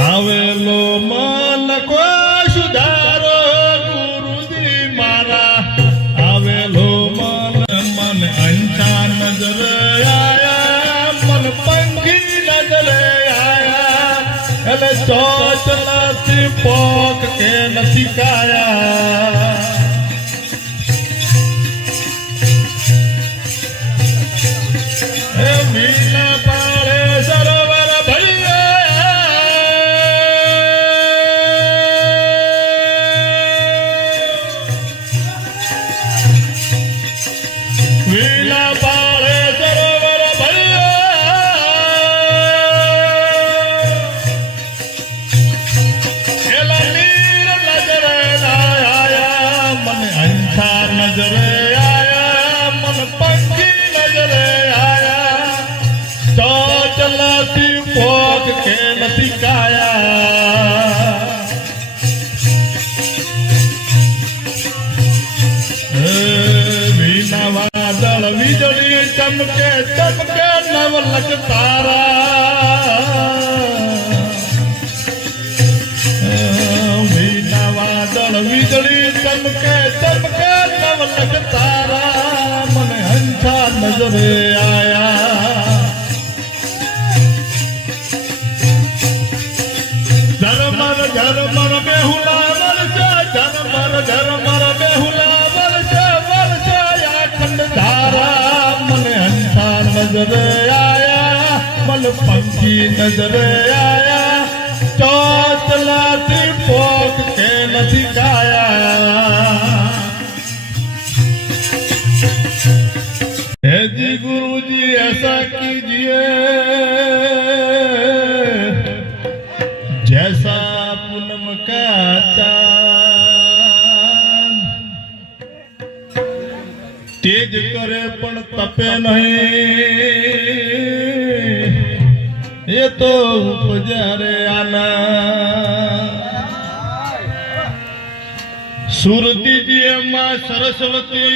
આવેલો મન કો સુધારો ગુરુજી મારા આવેલો મન અંછા નજર આયા મન પંખી નજર આયા એટલે ચોચ નથી પોક કે નથી કાયા મીના પાળે સરોવર વીલા પાળે સરોવર એલા નીર નજરે આયા મને અંછા નજરે આયા મન પંખી નજરે આયા ચોચલાથી પોક કે નથી કાયા વીના વાદળ વીજળી ચમકે ચમકે નવલખ તારા વીના વાદળ વીજળી ચમકે ચમકે નવલખ તારા મને હંછા નજરે આયા ઝરમર ઝરમર બેહુલા વરસે ઝરમર ઝરમર બેહુલા વરસે વરસે આખંડ ધારા મને હંસા નજરે આયા મન પંખી નજરે આયા ચોચલાથી પોક કે નથી કાયા હે જી ગુરુજી ऐसा कीजिए जैसा पूनम का चांद तेज करे पण तपे नहीं ये तो उपजारे आना सुर दीजिए माँ सरस्वती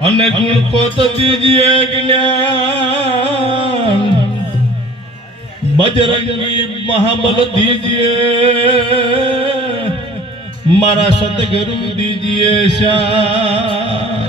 અને ગુણપત દીજીએ જ્ઞાન બજરંગી મહાબલ દીજીએ મારા સતગુરુ દીજીએ શ્યામ